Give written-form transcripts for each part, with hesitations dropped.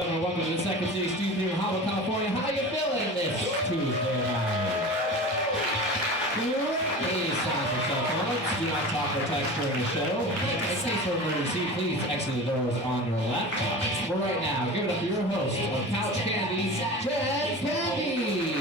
gentlemen, welcome to the Second City Studio in Hollywood, California. How are you feeling this Tuesday night? Good? Please sign for cell phones. Do not talk or text during the show. In case of emergency, please exit the doors on your left. For right now, give it up to your host of Couch Candy, Jen Candy.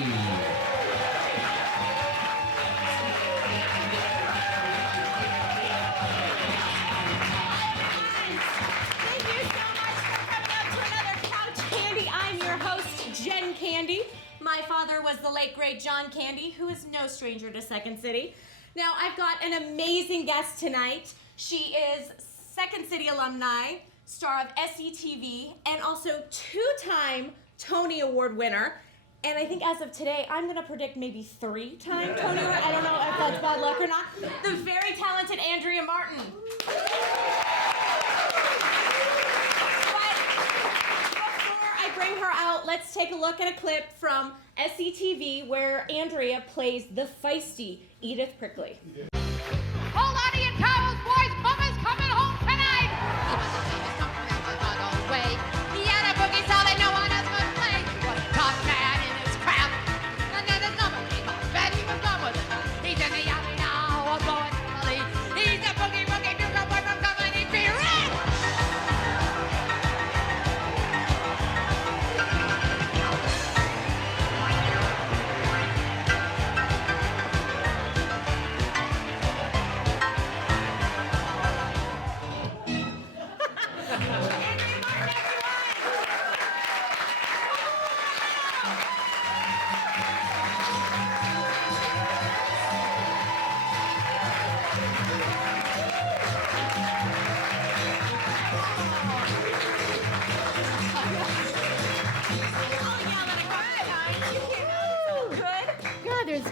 Jen Candy. My father was the late great John Candy, who is no stranger to Second City. Now I've got an amazing guest tonight. She is Second City alumni, star of SCTV, and also two-time Tony Award winner. And I think as of today, I'm gonna predict maybe three-time Tony Award. I don't know if that's bad luck or not. The very talented Andrea Martin. Bring her out. Let's take a look at a clip from SCTV where Andrea plays the feisty Edith Prickly. Hold on to your towels, boys. Mama's coming home tonight. He had a boogie so that no one else would play. What a tough man in his crap. And then there's nobody but Ben. He was done with it. He's in the alley now, going to the lead. He's a boogie woogie duke boy from Company B.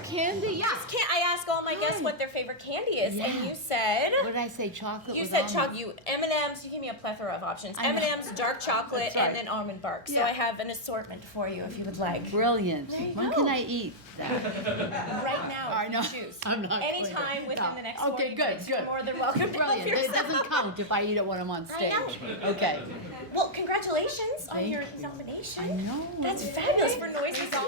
Candy? Yes. I ask all my guests what their favorite candy is, and you said... What did I say? Chocolate? You said chocolate. You M&M's. You gave me a plethora of options. M&M's, dark chocolate, and then almond bark. So I have an assortment for you if you would like. Brilliant. When can I eat that? Right now, I know. if you choose. I'm not Anytime within the next 40 good. minutes, you're more than welcome to Brilliant. help It doesn't count if I eat it when I'm on stage. Okay. Well, congratulations on your you. nomination. I know. That's fabulous for Noises On.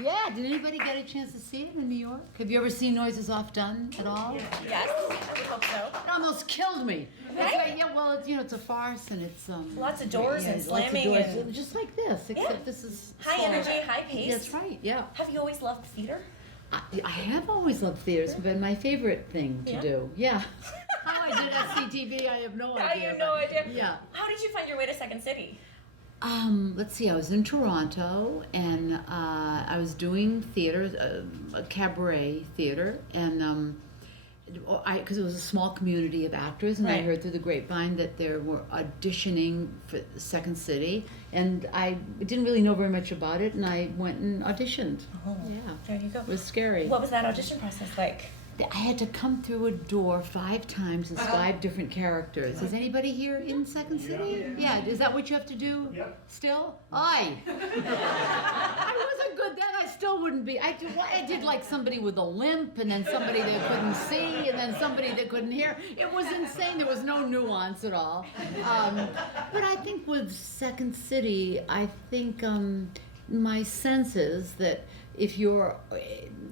Yeah, did anybody get a chance to see it in New York? Have you ever seen Noises Off done at all? Yes, I would hope so. It almost killed me. Right? Yeah, well, it's, it's a farce and it's lots of doors and slamming lots of doors, and just like this, except this is high energy, high pace. That's right. Yeah. Have you always loved theater? I have always loved theater. It's been my favorite thing to do. Yeah. How I did SCTV, I have no idea. I have no idea. Yeah. How did you find your way to Second City? Let's see, I was in Toronto and I was doing theater, a cabaret theater, and because it was a small community of actors, and I heard through the grapevine that there were auditioning for Second City, and I didn't really know very much about it, and I went and auditioned. Oh, yeah. There you go. It was scary. What was that audition process like? I had to come through a door 5 times as 5 different characters. Is anybody here in Second City? Yeah. Is that what you have to do? Yep. Still? I wasn't good then. I still wouldn't be. I did like somebody with a limp, and then somebody that couldn't see, and then somebody that couldn't hear. It was insane. There was no nuance at all. But I think with Second City, I think my sense is that if you're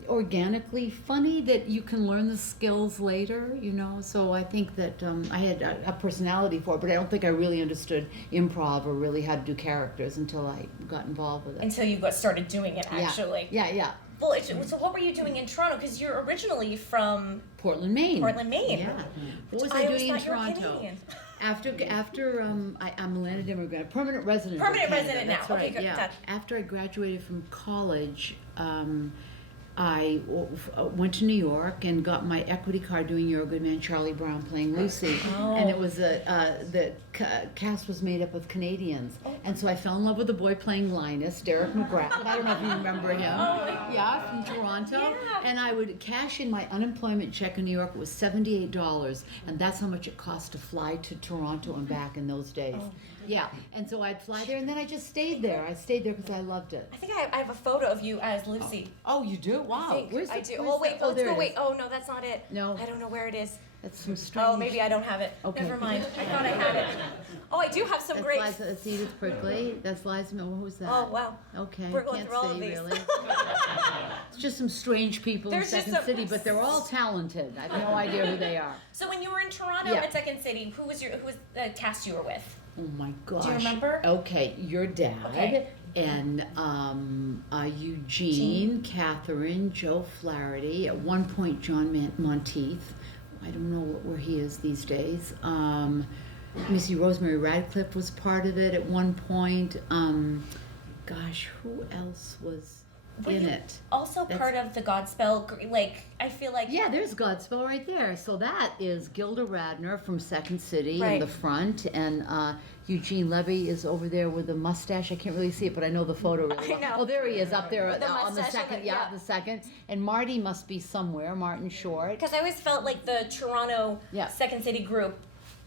organically funny, that you can learn the skills later, so I think that I had a personality for it, but I don't think I really understood improv or really how to do characters until I got involved with it. Until you started doing it, actually. Yeah. Well, so what were you doing in Toronto? Because you're originally from... Portland, Maine. Yeah. What was I doing in Toronto? After I'm a landed immigrant, permanent resident. Permanent resident now. That's right. Okay, good. Yeah. After I graduated from college, I went to New York and got my equity card doing You're a Good Man, Charlie Brown playing Lucy. And it was the cast was made up of Canadians. And so I fell in love with a boy playing Linus, Derek McGrath. I don't know if you remember him. Yeah, from Toronto. Yeah. And I would cash in my unemployment check in New York. It was $78. And that's how much it cost to fly to Toronto and back in those days. Yeah, and so I'd fly there, and then I just stayed there. I stayed there because I loved it. I think I have a photo of you as Lucy. Oh, you do? Wow. I think Where's I the- do. where's Oh wait, the- let's there go. it Wait. is. Oh no, that's not it. No. I don't know where it is. That's some strange. Oh, maybe I don't have it. Okay. Never mind. I thought I had it. Oh, I do have some That's great. Liza, that's Edith Prickly. That's Liza. Who's that? Oh wow. Okay. We're going Can't through all of say these. really. It's just some strange people There's in just Second some- City, but they're all talented. I have no idea who they are. So when you were in Toronto Yeah. at Second City, who was the cast you were with? Oh my gosh. Do you remember? Okay, your dad. Okay. And Eugene, Catherine, Joe Flaherty, at one point John Monteith. I don't know where he is these days. Let me see, Rosemary Radcliffe was part of it at one point. Gosh, who else was Were in you it? Also That's- part of the Godspell. Like I feel like. Yeah, there's Godspell right there. So that is Gilda Radner from Second City Right. in the front, and Eugene Levy is over there with a mustache. I can't really see it, but I know the photo really well. I know. Oh, there he is up there With the on the mustache and second. the- Yeah, yeah. the second. And Marty must be somewhere. Martin Short. Because I always felt like the Toronto Yeah. Second City group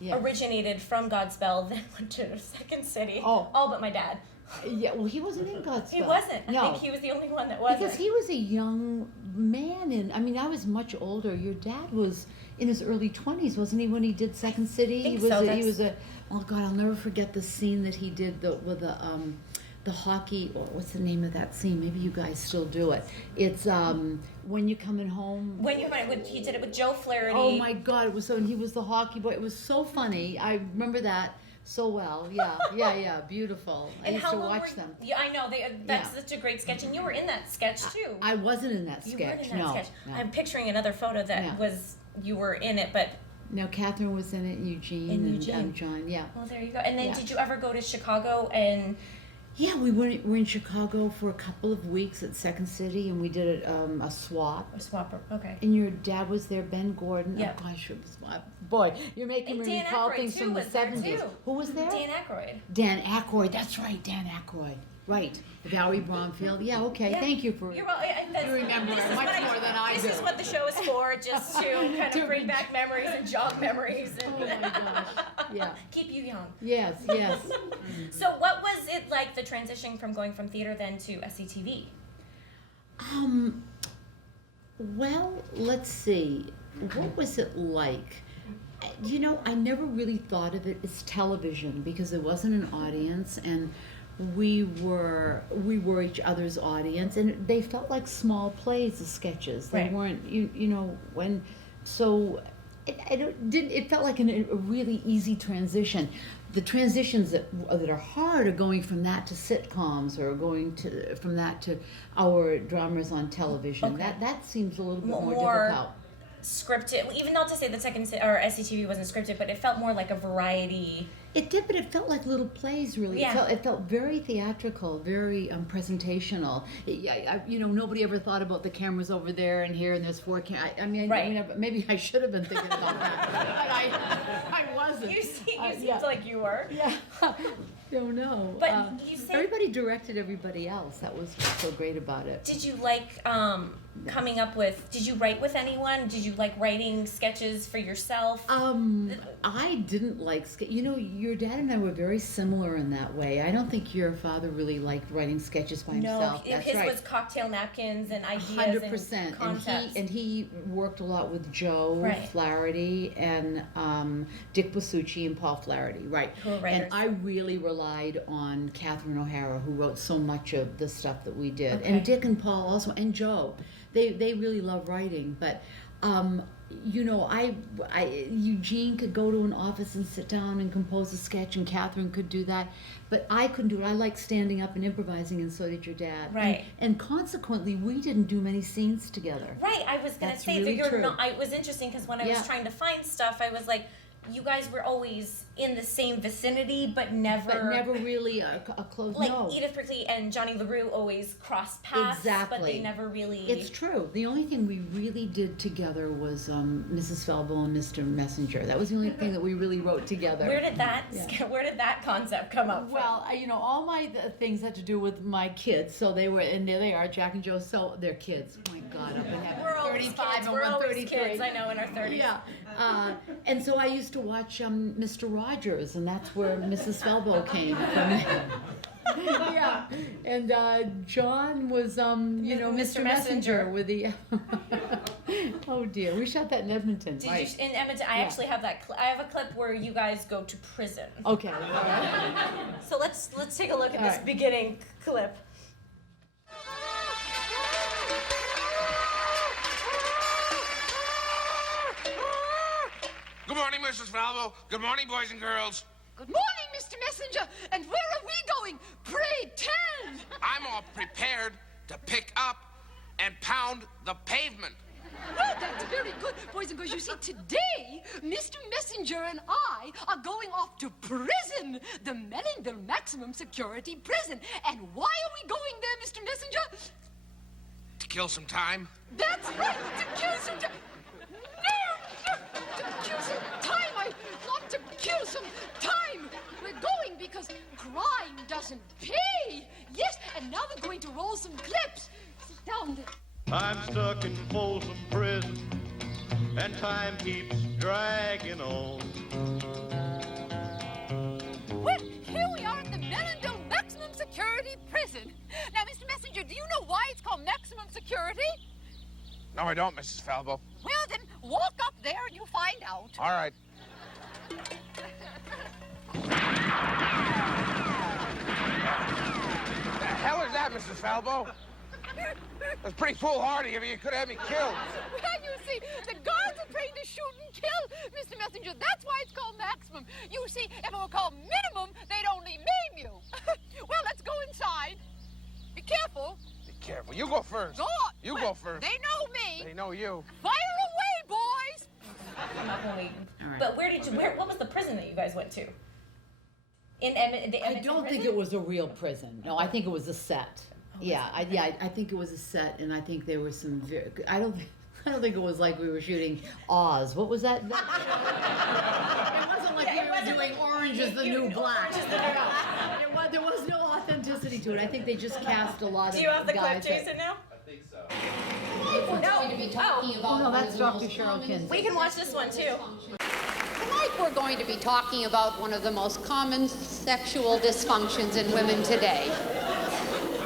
Yeah. originated from Godspell, then went to Second City. Oh. All but my dad. Yeah, well, he wasn't in Godspell. He wasn't. No. I think he was the only one that wasn't. Because he was a young man, and I mean, I was much older. Your dad was in his early 20s, wasn't he, when he did Second City? think he was so, he was a oh God, I'll never forget the scene that he did with the hockey, or what's the name of that scene? Maybe you guys still do it. It's When You Coming Home. When you went with, he did it with Joe Flaherty. Oh my God, it was so, and he was the hockey boy. It was so funny. I remember that so well. Yeah, beautiful. I And used how to long watch were them. Yeah, I know. That's Yeah. such a great sketch, and you were in that sketch too. I wasn't in that You sketch. weren't in that no, sketch. no. I'm picturing another photo that Yeah. was you were in it, but No, Catherine was in it, Eugene, And and Eugene. John, yeah. well, there you go. And then Yeah. did you ever go to Chicago and? Yeah, we were in Chicago for a couple of weeks at Second City, and we did a swap. Or Swapper. Okay. And your dad was there, Ben Gordon. Yeah. Oh gosh, it was boy, you're making And me Dan recall Aykroyd, things too, from the was there, 70s. too. Who was there? Dan Aykroyd. Dan Aykroyd. That's right, Dan Aykroyd. Right. Valerie Bromfield. Yeah. Okay. Yeah. Thank you for. You're well, You remember this it is much what more than I This do. is what the show is for, just to kind To of bring re- back memories and jog memories and Oh my gosh. Yeah. keep you young. Yes. Yes. So what was it like, the transition from going from theater then to SCTV? Well, let's see. What was it like? You know, I never really thought of it as television because there wasn't an audience, and we were each other's audience, and they felt like small plays, the sketches. They Right. weren't, you know, when so. It felt like a really easy transition. The transitions that are hard are going from that to sitcoms, or going from that to our dramas on television. Okay. That seems a little bit more More difficult. Scripted, even not to say that or SCTV wasn't scripted, but it felt more like a variety. It did, but it felt like little plays, really. Yeah. It felt very theatrical, very presentational. You know, nobody ever thought about the cameras over there and here, and there's four cameras. I mean, Right. maybe I should have been thinking about that, but I wasn't. You seemed yeah. like you were. Yeah. Don't know. But you said- everybody directed everybody else. That was what's so great about it. Did you like coming up with? Did you write with anyone? Did you like writing sketches for yourself? I didn't like, you know, your dad and I were very similar in that way. I don't think your father really liked writing sketches by himself. No, That's his right. was cocktail napkins and ideas 100%. and concepts. And he worked a lot with Joe Right. Flaherty and Dick Basucci and Paul Flaherty, right? Who were writers. And I really relied on Catherine O'Hara, who wrote so much of the stuff that we did, Okay. and Dick and Paul also, and Joe. They really love writing, but. You know, Eugene could go to an office and sit down and compose a sketch, and Catherine could do that, but I couldn't do it. I like standing up and improvising, and so did your dad. Right. And consequently, we didn't do many scenes together. Right, I was gonna That's say really that you're true. not. It was interesting because when I Yeah. was trying to find stuff, I was like, you guys were always in the same vicinity, but never. But never really a close. Like no. Edith Prickly and Johnny LaRue always crossed paths, but Exactly. they never really. It's true. The only thing we really did together was Mrs. Felbel and Mr. Messenger. That was the only thing that we really wrote together. Where did that? Yeah. Where did that concept come up from? Well, you know, all my things had to do with my kids. So they were, and there they are, Jack and Joe. So they're kids. Oh my God, up in heaven. We're always 30 135 kids. and We're always 133. kids, I know, in our 30s. Yeah. And so I used to watch Mr. Rogers, and that's where Mrs. Felbo came from. Yeah. And John was, Mr. Messenger with the. Oh dear, we shot that in Edmonton. Did right. you, in Edmonton, I actually have that. I have a clip where you guys go to prison. Okay. All right. So let's take a look at All this right. beginning clip. Good morning, Mrs. Falvo. Good morning, boys and girls. Good morning, Mr. Messenger. And where are we going? Pray tell. I'm all prepared to pick up and pound the pavement. Oh, that's very good, boys and girls. You see, today, Mr. Messenger and I are going off to prison, the Mellonville Maximum Security Prison. And why are we going there, Mr. Messenger? To kill some time. That's right, to kill some time. No, to kill some time. Not to kill some time. We're going because crime doesn't pay. Yes, and now we're going to roll some clips. Sit down there. I'm stuck in Folsom Prison, and time keeps dragging on. Well, here we are at the Mellonville Maximum Security Prison. Now, Mr. Messenger, do you know why it's called maximum security? No, I don't, Mrs. Falvo. Well, then, walk up there and you'll find out. All right. The hell is that, Mrs. Falvo? That's pretty foolhardy of you. You could have had me killed. Well, you see, the guards are trained to shoot and kill, Mr. Messenger. That's why it's called maximum. You see, if it were called minimum, they'd only maim you. Well, let's go inside. Be careful. Be careful. You go first. Go on. You Well, go first. They know me. They know you. Fire away, boys. I'm not gonna wait. All right. But what was the prison that you guys went to? In the I Edmonton don't think prison? it was a real prison. No, I think it was a set. I think it was a set, and I think there were some. I don't think it was like we were shooting Oz. What was that? It wasn't like we were doing Orange is the New Black. There was no authenticity to it. I think they just cast a lot of Do you have the guys clip, Jason, now? We're going to be talking about no, one that's of the Dr. most Cheryl common Kinsey. We can watch this one, too. Tonight we're going to be talking about one of the most common sexual dysfunctions in women today,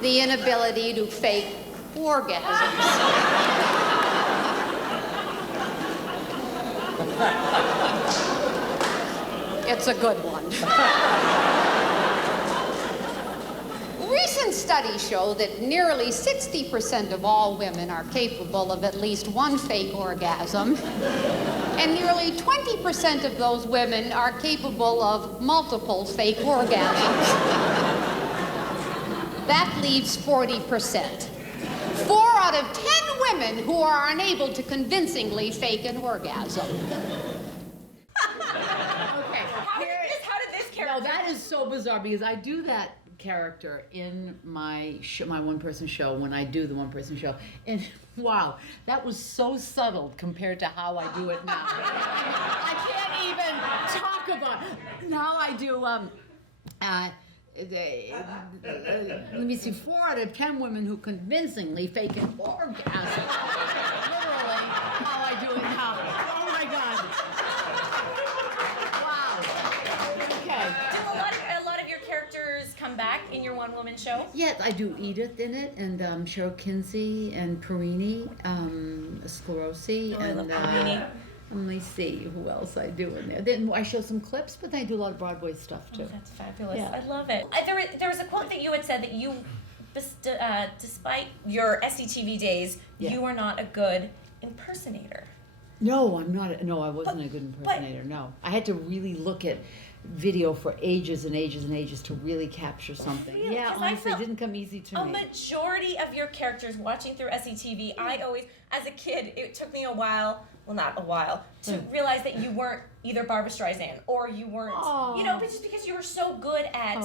the inability to fake orgasms. It's a good one. Recent studies show that nearly 60% of all women are capable of at least one fake orgasm, and nearly 20% of those women are capable of multiple fake orgasms. That leaves 40%. 4 out of 10 women who are unable to convincingly fake an orgasm. Okay. How did this character? Now that is so bizarre because I do that character in my one-person show when I do the one-person show, and wow, that was so subtle compared to how I do it now. I can't even talk about it. Now I do. Let me see. 4 out of 10 women who convincingly fake an orgasm. Literally, how I do it now. Oh my God. Wow. Okay. Do a lot of your characters come back in your one-woman show? Yes, I do Edith in it, and Cheryl Kinsey, and Perini, Sclerosi, I and love Perini. let me see who else I do in there. Then I show some clips, but I do a lot of Broadway stuff too. Oh, that's fabulous. Yeah. I love it. There was a quote that you had said that you, despite your SCTV days, Yeah. you are not a good impersonator. No, I'm not. No, I wasn't a good impersonator. No, I had to really look at video for ages and ages and ages to really capture something. Really? Yeah, 'Cause I honestly, it felt didn't come easy to A me. majority of your characters watching through SCTV, I always, as a kid, it took me a while, well, not a while, to realize that you weren't either Barbra Streisand or you weren't, but just because you were so good at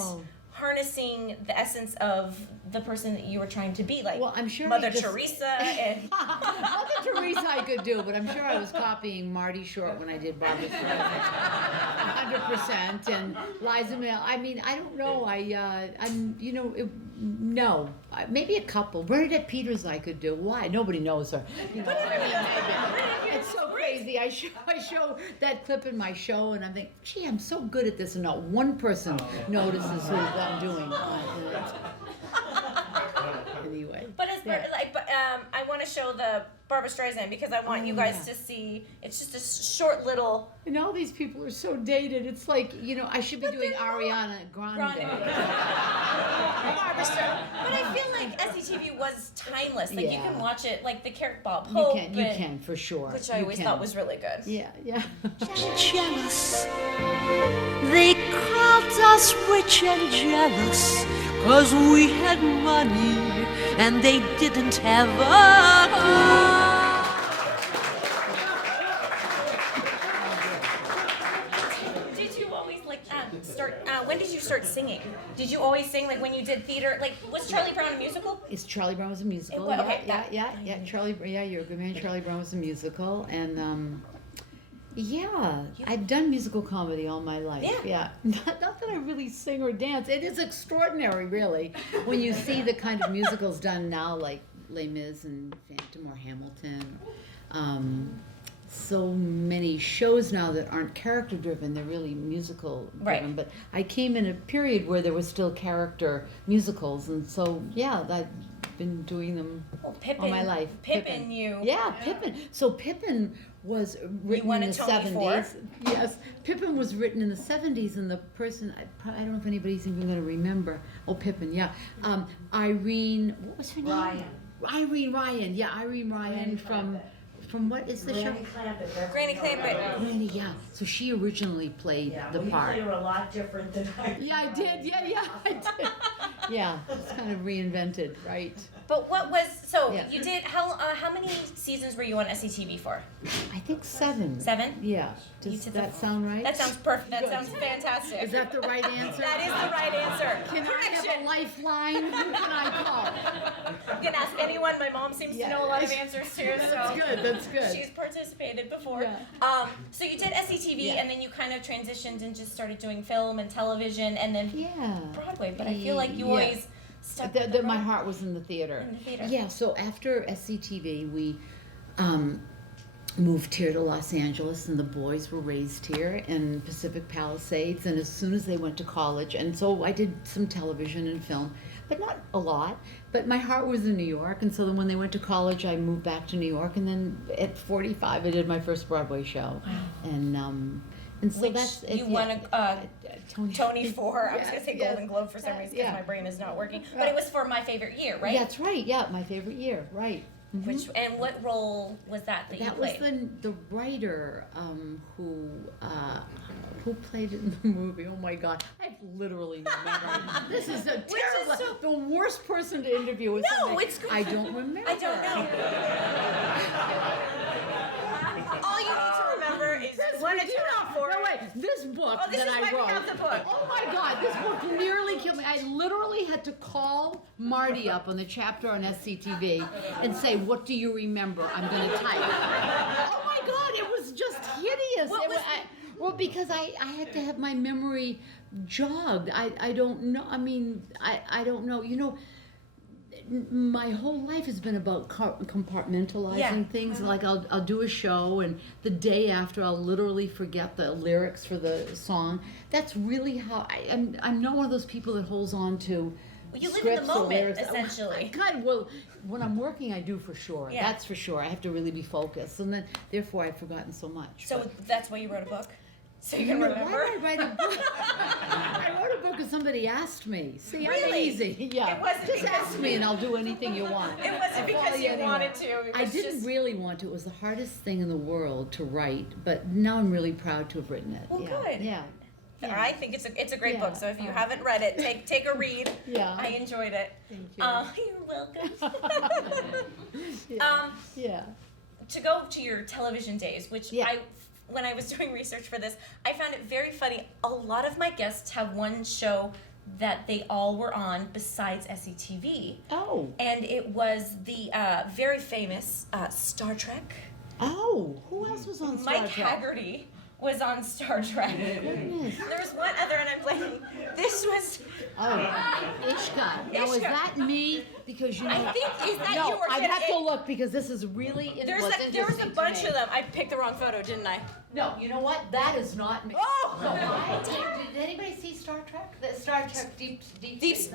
harnessing the essence of the person that you were trying to be, like Well, I'm sure Mother I just- Teresa and Mother Teresa, I could do, but I'm sure I was copying Marty Short when I did Barbara Streisand. 100%. And Liza Minnelli. I mean, I don't know. No. Maybe a couple. Bernadette Peters I could do. Why? Nobody knows her. You know, I mean, it's so crazy. I show that clip in my show, and I think, gee, I'm so good at this, and not one person notices who I'm doing. Anyway. But as I want to show the Barbara Streisand because I want you guys to see. It's just a short little. And all these people are so dated. It's like, I should be doing Ariana Grande. Barbara Streisand. But I feel like SCTV was timeless. Like you can watch it, like the character Bob Hope. You can for sure. Which I always thought was really good. Yeah. Jealous. They called us rich and jealous 'cause we had money and they didn't have a clue. Did you always start? When did you start singing? Did you always sing like when you did theater? Like was Charlie Brown a musical? Charlie Brown was a musical. Okay, yeah. You're a good man. Charlie Brown was a musical, and I've done musical comedy all my life. Yeah. Not that I really sing or dance. It is extraordinary, really, when you see the kind of musicals done now, like Les Mis and Phantom or Hamilton. So many shows now that aren't character driven, they're really musical driven. Right. But I came in a period where there were still character musicals, and so I've been doing them all my life. Pippin. Pippin. So Pippin was written in the 70s. Yes, Pippin was written in the 70s, and the person I don't know if anybody's even going to remember. Oh, Pippin, yeah. Irene, what was her name? Irene Ryan. Yeah, Irene Ryan from what is the show? Granny Clampett. Granny, yeah. So she originally played the part. You were a lot different than I was. Yeah, I did. Yeah, I did. Yeah, it's kind of reinvented, right? But you did how many seasons were you on SCTV for? I think 7. 7? Yeah. Does that sound right? That sounds perfect. That sounds fantastic. Is that the right answer? That is the right answer. Can I have a lifeline? Who can I call? You can ask anyone. My mom seems to know a lot of answers too. That's good. She's participated before. Yeah. So you did SCTV, and then you kind of transitioned and just started doing film and television, and then Broadway. But I feel like you always stuck. My heart was in the theater. Yeah. So after SCTV, we moved here to Los Angeles, and the boys were raised here in Pacific Palisades. And as soon as they went to college, and so I did some television and film, but not a lot. But my heart was in New York, and so then when they went to college, I moved back to New York, and then at 45, I did my first Broadway show, and so which that's you won a Tony for. I was going to say Golden Globe for some reason because my brain is not working. But it was for My Favorite Year, right? That's right. Yeah, My Favorite Year. Right. Mm-hmm. And what role was that you played? That was the writer who played it in the movie. Oh my God, I literally no memory. This is a terrible. The worst person to interview is somebody. It's good. I don't remember. I don't know. All you need to remember is this book this that is I why wrote. we have the book. Oh my God, this book nearly killed me. I literally had to call Marty up on the chapter on SCTV and say, "What do you remember?" I'm going to type. Oh my God, it was just hideous. Because I had to have my memory jogged. I don't know. I mean, I don't know. My whole life has been about compartmentalizing things. Like I'll do a show, and the day after I'll literally forget the lyrics for the song. That's really how I'm not one of those people that holds on to. You live in the moment, essentially. When I'm working, I do for sure. Yeah. That's for sure. I have to really be focused, and then therefore I've forgotten so much. So that's why you wrote a book. So you can remember? Why did I write a book? I wrote a book because somebody asked me. See, really? I'm easy. Yeah. It wasn't just ask me and I'll do anything you want. It wasn't because you wanted to. I didn't really want to. It was the hardest thing in the world to write, but now I'm really proud to have written it. Well, good. Yeah. I think it's a great book. So if you haven't read it, take a read. Yeah. I enjoyed it. Thank you. You're welcome. To go to your television days, which when I was doing research for this, I found it very funny. A lot of my guests have one show that they all were on besides SCTV. Oh. And it was the very famous Star Trek. Oh, who else was on Star Mike Trek? Haggerty was on Star Trek. Goodness. There was one other, and I'm blanking. This was. Oh, Ishka. Now, is Ishka. that me? Because, you know... I think, is that no, you or I'd did have it? to look because this is really... There was a bunch of them. I picked the wrong photo, didn't I? No, you know what? That is not me. Oh! No, did anybody see Star Trek? The Star Trek Deep Space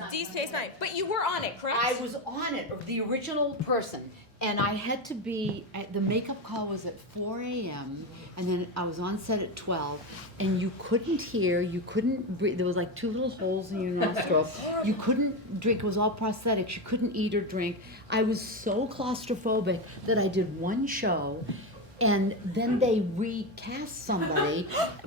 Nine. But you were on it, correct? I was on it, the original person, and I had to be, the makeup call was at 4 a.m., and then I was on set at 12, and you couldn't hear, you couldn't breathe, there was like 2 little holes in your nostril, you couldn't drink, it was all prosthetics, you couldn't eat or drink. I was so claustrophobic that I did one show, and then they recast somebody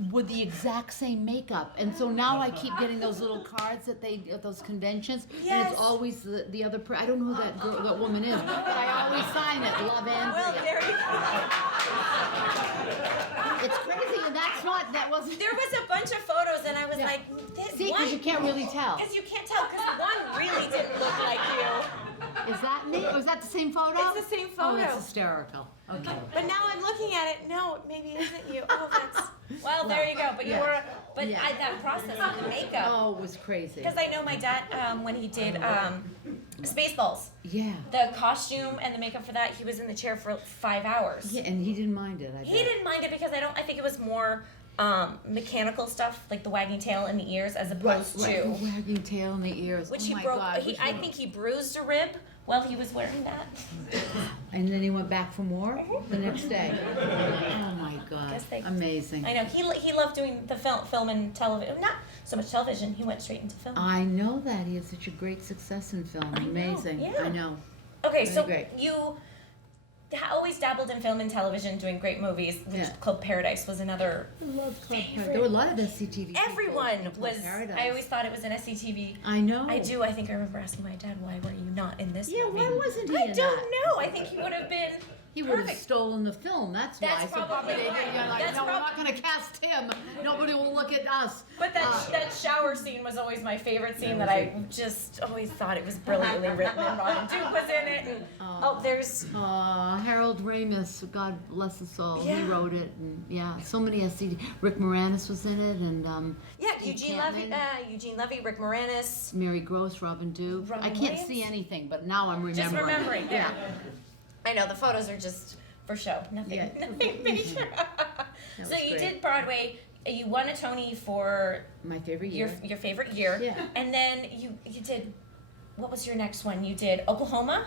with the exact same makeup. And so now I keep getting those little cards at those conventions, and Yes. it's always the other I don't know who that girl, that woman is, but I always sign it, Love Andrea. Well, there you go. It's crazy, and that wasn't... There was a bunch of photos, and I was Yeah. like, this See, one. because you can't really tell. Because you can't tell, because one really didn't look like you. Is that me? Or is that the same photo? It's the same Oh, photo. it's hysterical. Okay. But now I'm looking at it. No, maybe it isn't you. Oh, that's. Well, there you go. But Yeah. you were. But Yeah. that process of the makeup. Oh, it was crazy. Because I know my dad when he did Spaceballs. Yeah. The costume and the makeup for that, he was in the chair for 5 hours. Yeah, and he didn't mind it, I bet. He didn't mind it because I think it was more mechanical stuff, like the wagging tail and the ears, as opposed Right, to. the wagging tail and the ears. Which Oh he my broke. God, I think he bruised a rib while he was wearing that. And then he went back for more the next day. Oh my God, Guess they- amazing. I know he loved doing the film and television. Not so much television. He went straight into film. I know that he had such a great success in film. I know, Amazing. yeah. I know. Okay, so great. you always dabbled in film and television, doing great movies. Yeah. Club Paradise was another. I love Club Paradise. There were a lot of SCTV. people Everyone in Club was. Paradise. I always thought it was an SCTV. I know. I do. I think I remember asking my dad, "Why were you not in this Yeah, movie?" why wasn't he I in don't that? know. I think he would have been. He would have perfect. stolen the film. That's why. That's So probably they- right. you're like, That's no, we're prob- not going to cast him. Nobody will look at us. But that shower scene was always my favorite scene that I just always thought it was brilliantly written, and Robin Duke was in it. And, there's Harold Ramis, God bless his soul. Yeah. He wrote it, and yeah, so many SCTV. Rick Moranis was in it, and Steve Campman, Eugene Levy, Rick Moranis. Mary Gross, Robin Duke. Robin I can't Williams? see anything, but now I'm remembering. Just remembering. Yeah. I know the photos are just for show. Nothing. Yeah. Nothing major. was So you great. did Broadway. You won a Tony for My favorite year. your favorite year. Yeah. And then you did. What was your next one? You did Oklahoma.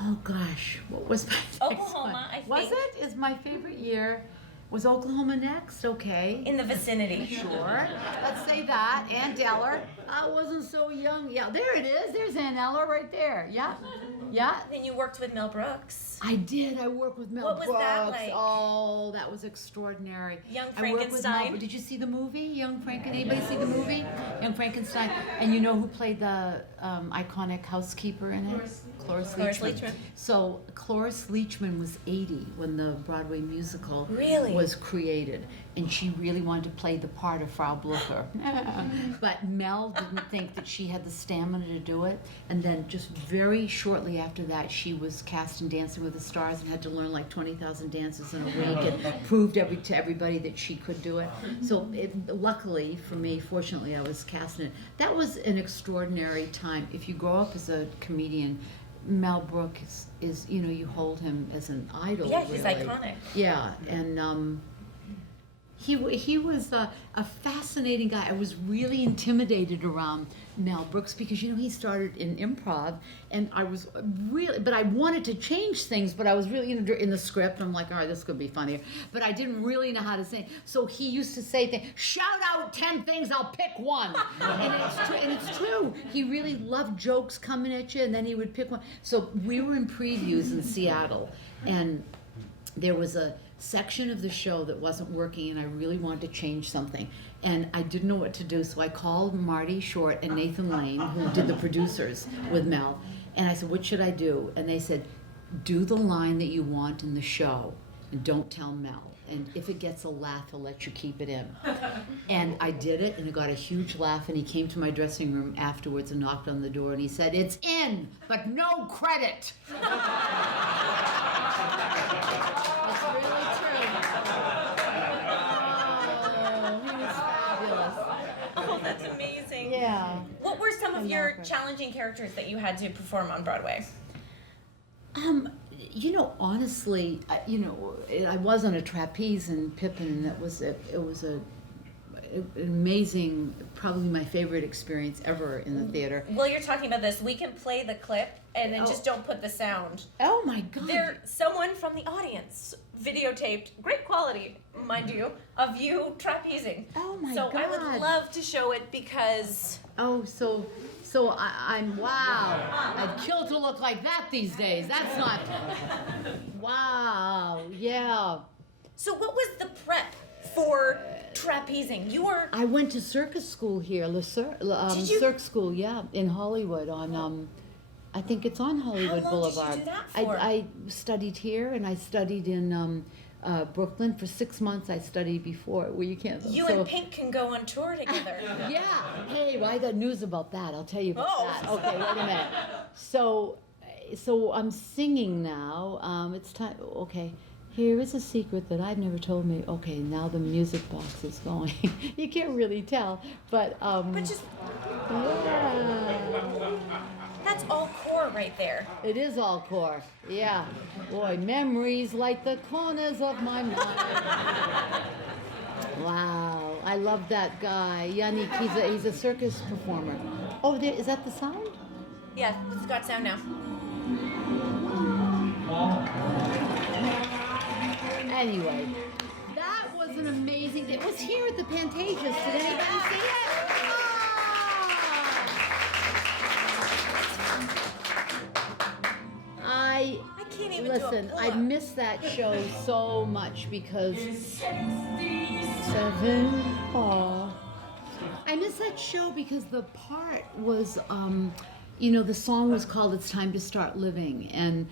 Oh gosh, what was my next Oklahoma, one? I Was think. it? Is my favorite year? Was Oklahoma next? Okay. In the vicinity. Sure. Let's say that. Ann Eller. I wasn't so young. Yeah, there it is. There's Ann Eller right there. Yeah. Yeah. Then you worked with Mel Brooks. I did. I worked with Mel What was Brooks. that like? Oh, that was extraordinary. Young I worked with Mel- Frankenstein? Did you see the movie, Young Frankenstein? Anybody see the movie, Young Frankenstein? And you know who played the iconic housekeeper in it? Cloris Leachman. So Cloris Leachman was 80 when the Broadway musical Really? was created, and she really wanted to play the part of Frau Blucher. But Mel didn't think that she had the stamina to do it, and then just very shortly after that, she was cast in Dancing with the Stars and had to learn like 20,000 dances in a week, and proved to everybody that she could do it. So luckily for me, fortunately, I was cast in it. That was an extraordinary time. If you grow up as a comedian, Mel Brooks is you hold him as an idol. Yeah, he's really. iconic. Yeah, and he was a fascinating guy. I was really intimidated around Mel Brooks because he started in improv, and I was really, but I wanted to change things, but I was really in the script. I'm like, all right, this could be funnier, but I didn't really know how to say it. So he used to say things, shout out 10 things, I'll pick one, and it's true. He really loved jokes coming at you, and then he would pick one. So we were in previews in Seattle, and there was a section of the show that wasn't working, and I really wanted to change something, and I didn't know what to do, so I called Marty Short and Nathan Lane, who did the producers with Mel, and I said, what should I do? And they said, do the line that you want in the show and don't tell Mel, and if it gets a laugh, he'll let you keep it in. And I did it, and it got a huge laugh, and he came to my dressing room afterwards and knocked on the door, and he said, it's in, but no credit. That's really challenging characters that you had to perform on Broadway? You know, honestly, I was on a trapeze in Pippin, and it was an amazing, probably my favorite experience ever in the theater. While you're talking about this, we can play the clip and then just don't put the sound. Oh my God! Someone from the audience videotaped, great quality, mind you, of you trapezing. Oh my God! So I would God. love to show it because. Oh, so I'm wow! I'd kill to look like that these days. That's not. Wow! Yeah. So what was the prep for trapezing? I went to circus school here, Cirque School, yeah, in Hollywood on, I think it's on Hollywood Boulevard. Did you do that for? I studied here, and I studied in Brooklyn for 6 months. I studied before, where you can't. You and Pink can go on tour together. Yeah. Hey, well, I got news about that. I'll tell you about that. Okay, wait a minute. So I'm singing now. It's time. Okay. Here is a secret that I've never told me. Okay, now the music box is going. You can't really tell, but just. Yeah. That's all core right there. It is all core. Yeah. Boy, memories like the corners of my mind. Wow, I love that guy. Yannick, he's a circus performer. Oh, is that the sound? Yeah, it's got sound now. Anyway, that was an amazing. It was here at the Pantages. Did anybody see it? I can't even listen. do a I pull-up. miss that show so much because I miss that show because the part was, the song was called "It's Time to Start Living," and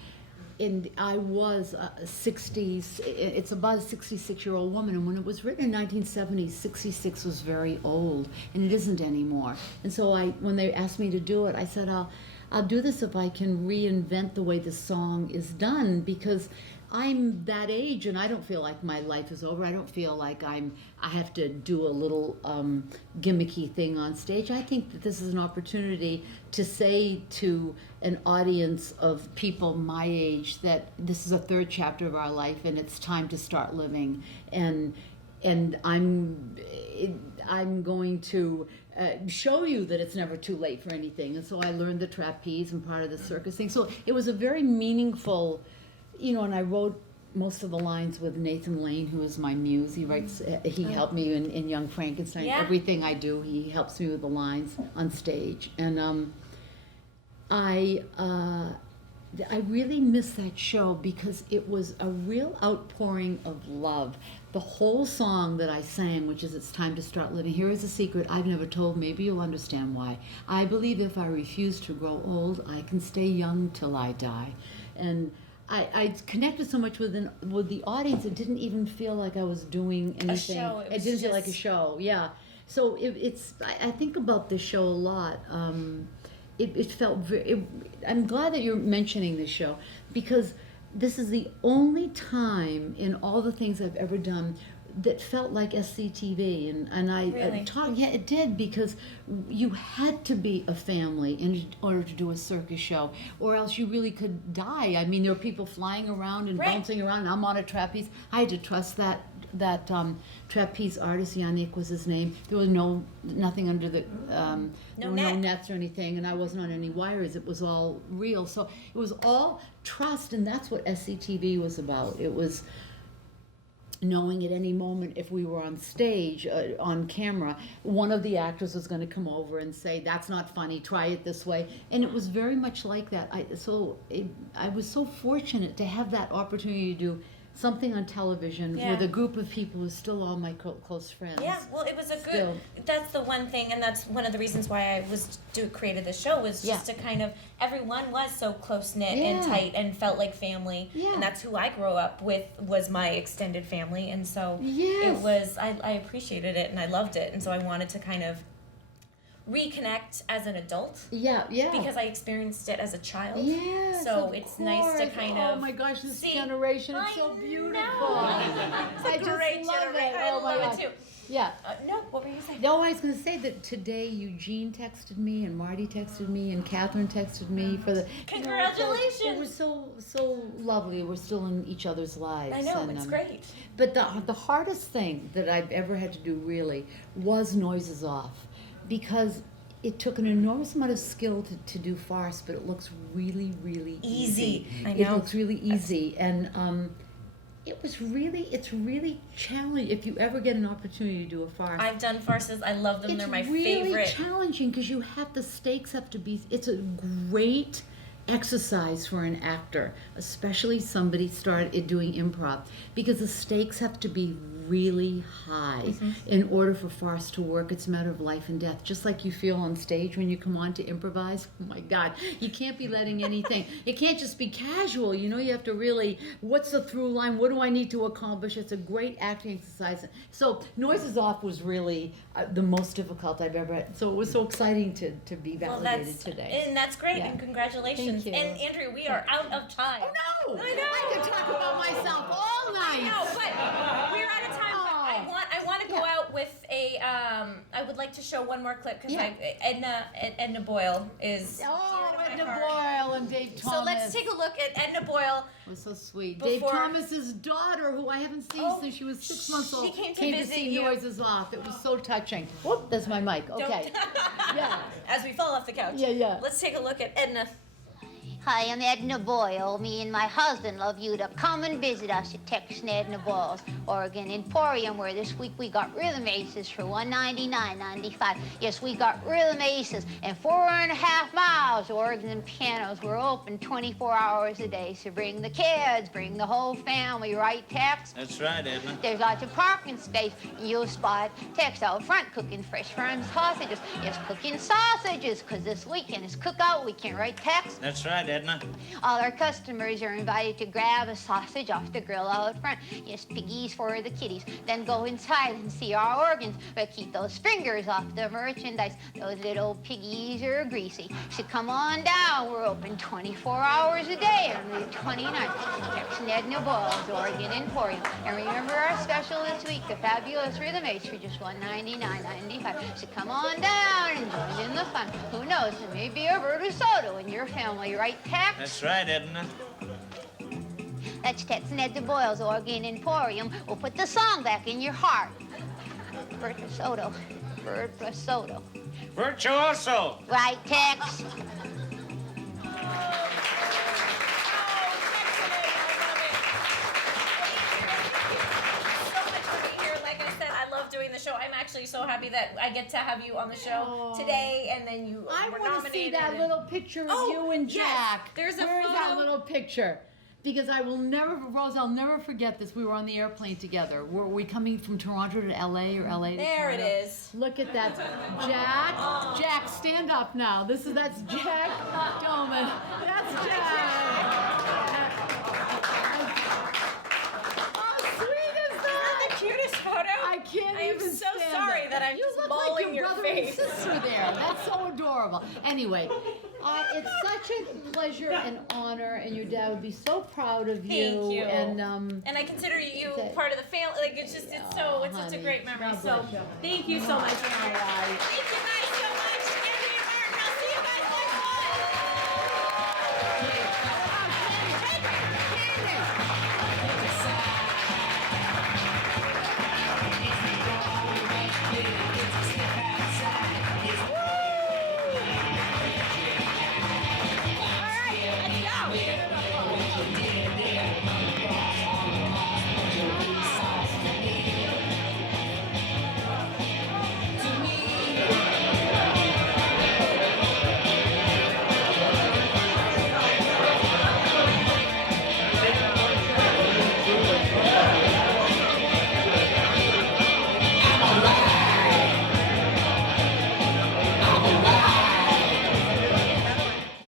I was 60s. It's about a 66-year-old woman, and when it was written in 1970, 66 was very old, and it isn't anymore. And so when they asked me to do it, I said, I'll do this if I can reinvent the way the song is done, because I'm that age and I don't feel like my life is over. I don't feel like I have to do a little gimmicky thing on stage. I think that this is an opportunity to say to an audience of people my age that this is a third chapter of our life and it's time to start living. And I'm going to show you that it's never too late for anything. And so I learned the trapeze and part of the circus thing. So it was a very meaningful, and I wrote most of the lines with Nathan Lane, who is my muse. He writes, he helped me in Young Frankenstein. Yeah. Everything I do, he helps me with the lines on stage. And I really miss that show because it was a real outpouring of love. The whole song that I sang, which is "It's Time to Start Living," here is a secret I've never told, maybe you'll understand why. I believe if I refuse to grow old, I can stay young till I die. And I connected so much with the audience, it didn't even feel like I was doing anything. show. It didn't feel like a show, yeah. So I think about this show a lot. It felt I'm glad that you're mentioning this show, because this is the only time in all the things I've ever done that felt like SCTV, and I Really? it did, because you had to be a family in order to do a circus show, or else you really could die. I mean, there were people flying around and Right. bouncing around, and I'm on a trapeze. I had to trust that trapeze artist, Yannick was his name. There was nothing under the there were no nets or anything, and I wasn't on any wires. It was all real, so it was all trust, and that's what SCTV was about. It was knowing at any moment if we were on stage, on camera, one of the actors was going to come over and say, "That's not funny, try it this way." And it was very much like that. I was so fortunate to have that opportunity to do something on television Yeah. with a group of people who are still all my close friends. Yeah, well, it was a Still. good. That's the one thing, and that's one of the reasons why I created the show, was just to kind of, everyone was so close knit and Yeah. tight and felt like family, Yeah. and that's who I grew up with, was my extended family, and so Yes. it was. I appreciated it and I loved it, and so I wanted to kind of reconnect as an adult. Yeah. Because I experienced it as a child. Yes, So of it's nice to course. kind Oh of my gosh, this see- generation, it's I so beautiful. know. It's a I just great love generation. it. I Oh my love gosh. it too. Yeah. No, what were you saying? No, I was going to say that today Eugene texted me and Marty texted me and Catherine texted me for the. Congratulations! It was so lovely. We're still in each other's lives. I know, and, it's great. But the hardest thing that I've ever had to do really was noises off, because it took an enormous amount of skill to do farce, but it looks really, really easy. I know. It looks really easy, and it's really challenging if you ever get an opportunity to do a farce. I've done farces. I love them. They're my It's really favorite. challenging because the stakes have to be. It's a great exercise for an actor, especially somebody started doing improv, because the stakes have to be really high in order for farce to work. It's a matter of life and death, just like you feel on stage when you come on to improvise. Oh my God, you can't be letting anything, it can't just be casual, you have to really, what's the through line, what do I need to accomplish? It's a great acting exercise. So Noises Off was really the most difficult I've ever had, so it was so exciting to be validated today. And that's great, Yeah. and congratulations. Thank you. And Andrea, we are out of time. Oh no! I know. I could talk about myself all night. No, but we're out of time. But I want to go out with a. I would like to show one more clip because Edna Boyle is. Oh, dear to Edna my heart. Boyle and Dave Thomas. So let's take a look at Edna Boyle. It was so sweet. Before- Dave Thomas's daughter, who I haven't seen since she was 6 months old, she came to to visit see you. Noises Off. It was so touching. Whoop, that's my mic. Okay. Yeah. As we fall off the couch. Yeah. Let's take a look at Edna. Hi, I'm Edna Boyle. Me and my husband love you to come and visit us at Texas Edna Boyle's Oregon Emporium, where this week we got rhythm aces for $199.95. Yes, we got rhythm aces and 4.5 miles. Organs and pianos. We're open 24 hours a day, so bring the kids, bring the whole family, right, Tex? That's right, Edna. There's lots of parking space. You'll spot Tex out front cooking fresh farm sausages. Yes, cooking sausages, because this weekend is cookout weekend, right, Tex? That's right, Edna. All our customers are invited to grab a sausage off the grill out front. Yes, piggies for the kiddies. Then go inside and see our organs, but keep those fingers off the merchandise. Those little piggies are greasy. So come on down. We're open 24 hours a day on Route 29. Texas Edna Boyle's Oregon Emporium. And remember our special this week, the fabulous rhythm ace for just $199.95. So come on down and join in the fun. Who knows, there may be a Vertus Soto in your family, right, Tex? That's right, Edna. That's Tex and Edna Boyle's Oregon Emporium. We'll put the song back in your heart. Virtuoso. Virtuoso. Virtuoso. Right, Tex? Doing the show. I'm actually so happy that I get to have you on the show today, and then you I were want to see nominated. that little picture of you and yes. Jack. There's a Where is that photo. little picture? Because I will never, Rose, I'll never forget this. We were on the airplane together. Were we coming from Toronto to LA or LA to There Toronto? it is. Look at that. Jack, Jack, stand up now. That's Jack Doman. That's Jack. How sweet is that? The cutest photo. I can't I am even so stand sorry it. that I'm You just look mauling like your brother face. and sister there. That's so adorable. Anyway, it's such a pleasure and honor, and your dad would be so proud of you. Thank you. And I consider you that- part of the family. Like it's just, it's such a honey, great memory. God So bless you. thank you so much. All right. Thank you guys.